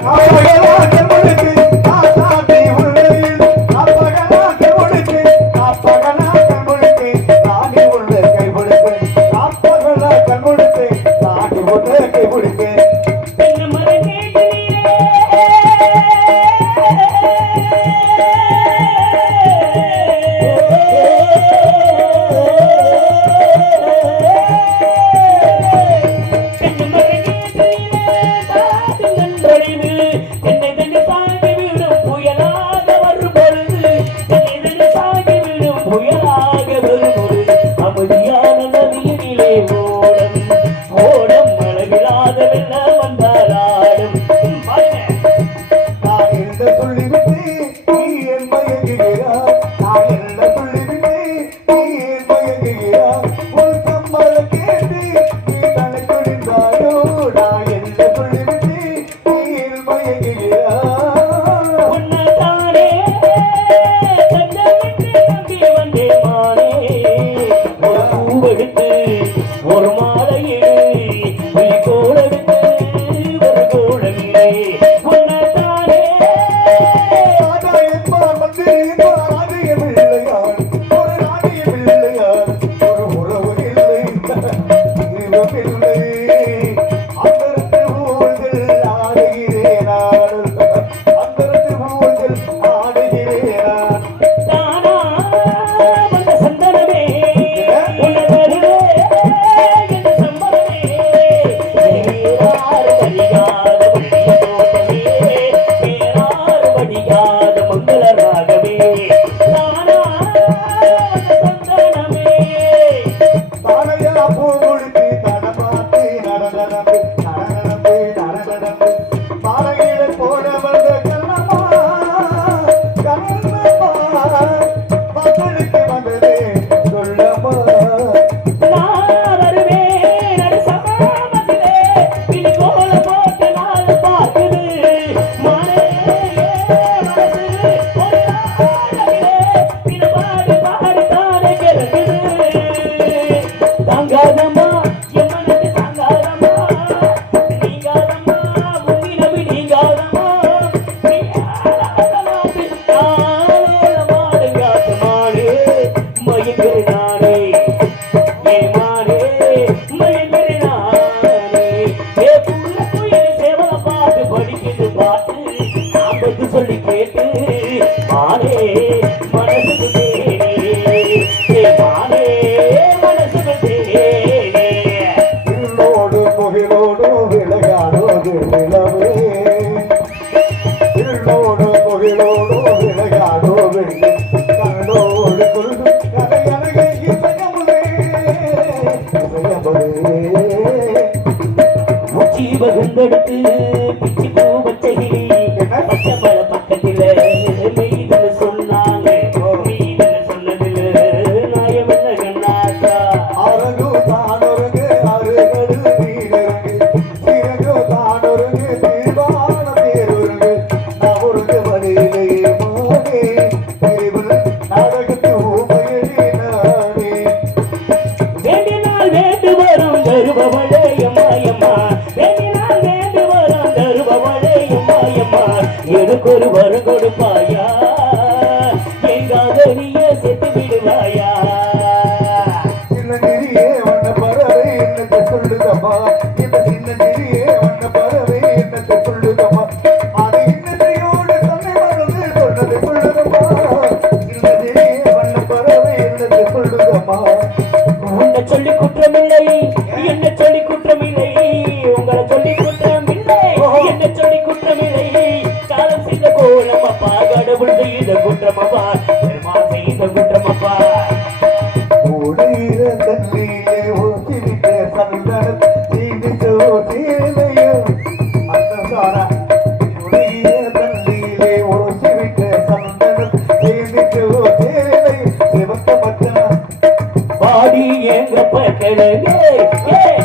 Oh, நான் என்ன விளையாடோ விளையாடோடு கண்ணோடு குருடு எனக்கு ஒரு வரம் கொடுப்பாயா எங்காவது நீயே செத்து விடுவாயா அப்பா பெருமாள் செய்த குற்றம் அப்பா ஓடுகிற தண்ணியை ஓட்டிவிட்ட சந்தனம் சீவித்து ஓட்டியலையோ அந்த சாரா ஓடுகிற தண்ணியிலே ஓட்டிவிட்ட சந்தனம் சீவித்து ஓட்டியலையோ சிவத்த மச்சனா பாடி எங்க பக்கடலே ஏ